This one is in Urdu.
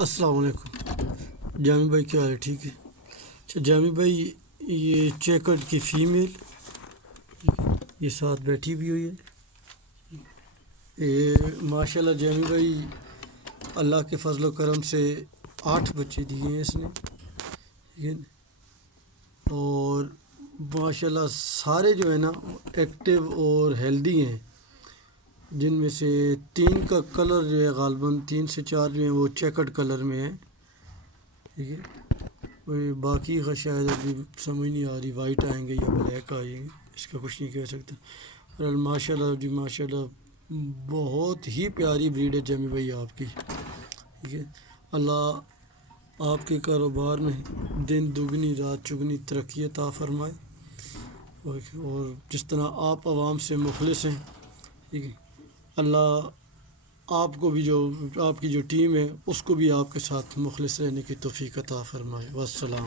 السلام علیکم جامی بھائی، کیا حال ہے؟ ٹھیک ہے؟ اچھا جامی بھائی، یہ چیکٹ کی فیمیل یہ ساتھ بیٹھی بھی ہوئی ہے. یہ ماشاء اللہ جامی بھائی اللہ کے فضل و کرم سے 8 بچے دیے ہیں اس نے، ٹھیک ہے. اور ماشاء اللہ سارے جو ہے نا ایکٹیو اور ہیلدی ہیں، جن میں سے 3 کا کلر جو ہے غالباً 3 سے 4 جو ہیں وہ چیکٹ کلر میں ہے، ٹھیک ہے. کوئی باقی کا شاید ابھی سمجھ نہیں آ رہی، وائٹ آئیں گے یا بلیک آئیں گے، اس کا کچھ نہیں کہہ سکتا. اور ماشاء اللہ جی ماشاء اللہ بہت ہی پیاری بریڈ ہے جامی بھائی آپ کی، ٹھیک ہے. اللہ آپ کے کاروبار میں دن دگنی رات چگنی ترقی عطا فرمائے، اور جس طرح آپ عوام سے مخلص ہیں، ٹھیک ہے، اللہ آپ کو بھی، جو آپ کی جو ٹیم ہے اس کو بھی آپ کے ساتھ مخلص رہنے کی توفیق عطا فرمائے. والسلام.